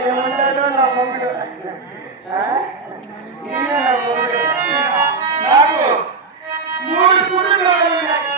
ఏమంటాడో నా మొగుడు నాకు మూడు కుటుంబాలు ఉన్నాయి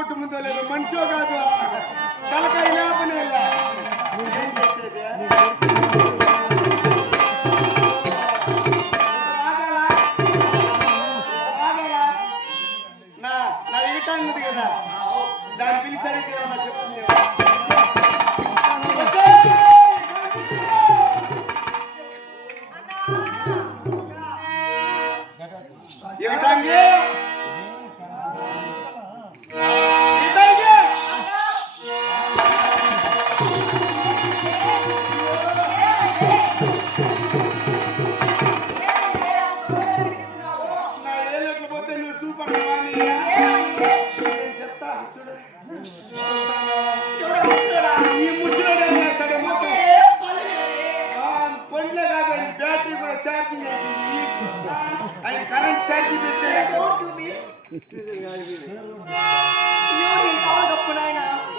ఓటు ముందో లేదో. మంచో కాదు.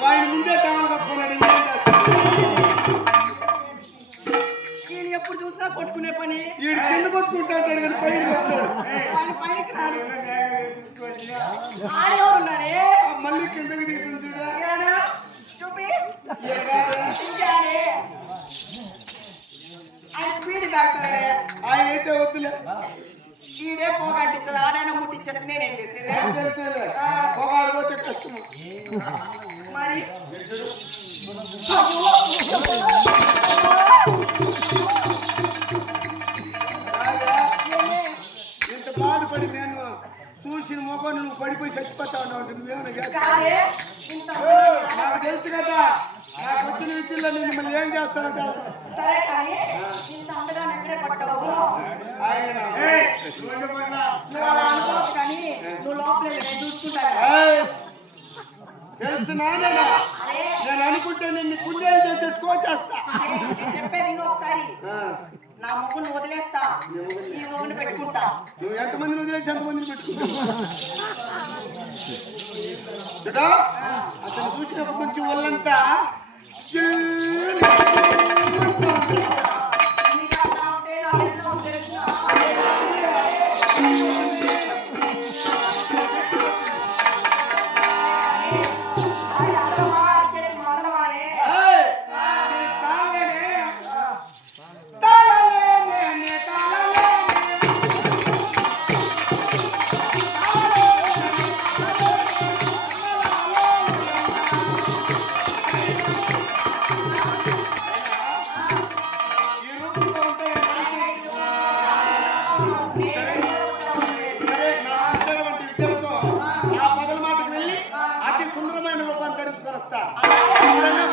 ఆయన ముందే టవల్ కప్పుకున్నాడు? ఎప్పుడు చూసినా కొట్టుకునే పని. ఈడు కింద కొట్టుకుంటాడు కానీ పైన రాడు. ఆడేవారు ఉన్నారే ఆ, మళ్ళీ కిందకి దిగుతుంది చూడ? చూపి. ఆయన పీడి తాగుతాడే ఆయన అయితే వద్దులే. ఈడే పోగంటించదు ఆడైనా ముట్టించేది నేనేం చేసేది? తెలుసులే. పొగాడు పోతే కష్టం. మరి? ఇంత బాధపడి నేను చూసిన మొగను నువ్వు పడిపోయి చచ్చిపోతా ఉన్నావు నాకు తెలుసు కదా నాకు వచ్చిన విద్యలో నేను మళ్ళీ ఏం చేస్తానో తెలుసు? సరే కానీ ఇంత అందగా ఎక్కడే పట్టావు నువ్వు అలా అనుకోవచ్చు కానీ నువ్వు లోపలే ఏయ్! తెలుసు నేను అనుకుంటే నిన్ను కుందేలు చేసేసి కోచేస్తా అరే, నేను చెప్పేది ఇంకొకసారి ఆ, నా ముగ్గును వదిలేస్తా. ఈ ముగ్గును పెట్టుకుంటా. నువ్వు ఎంతమందిని వదిలేసి ఎంతమందిని పెట్టుకుంటావు? చూడా అతను చూసినప్పటి నుంచి ఒళ్ళంతా సరే? నా అటువంటి విద్యతో ఆ మొదల మాటకు వెళ్ళి అతి సుందరమైన రూపాన్ని ధరించుకొని వస్తా. ఇప్పుడన్నా